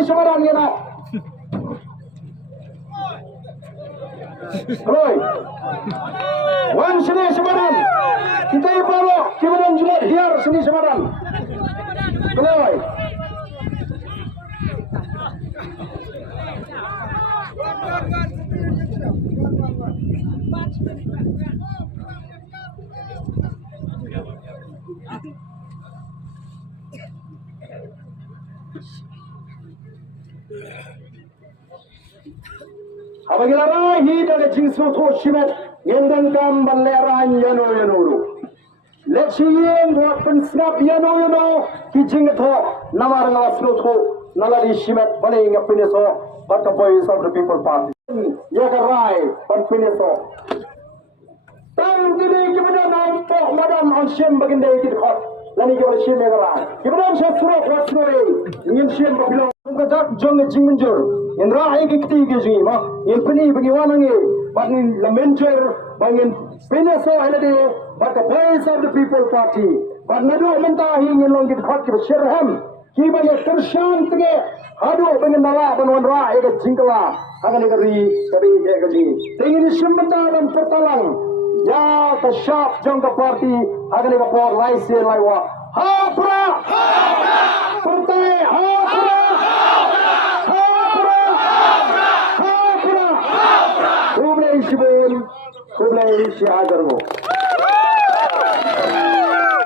sini Semaran ya nak. Oi. Wan sini Semaran. Kita ibarat kemudian juga hiar sini Semaran. Oi. Apabila rahi dari jingsu tu simet ngendang kam baleran yano. Let's see what pensnap yano ki jingto namar ngawas tu nalari simet baling apineso but the voice of the people party. Yakarai but pineso. Tang dini kemudian nampak madam ansyam baginda ikut khot. Lani ke ansyam yakarai. Kemudian syasro khot suri ingin syam babilang kajak jong jingmenjur. In rahi kiti keji ma in peni bagi wanangi bangin lamenjer bangin pineso halade but the voice of the people party but nadu mentahi in long git khot ke sherham ki bagi tershan tege hadu bangin nala banwan rahi ke jingkala agan kari keji tingin simbata dan pertalang ya ke shop jong ke party agan ke por laise laiwa hapra pertai hapra Kublai si Agarwo.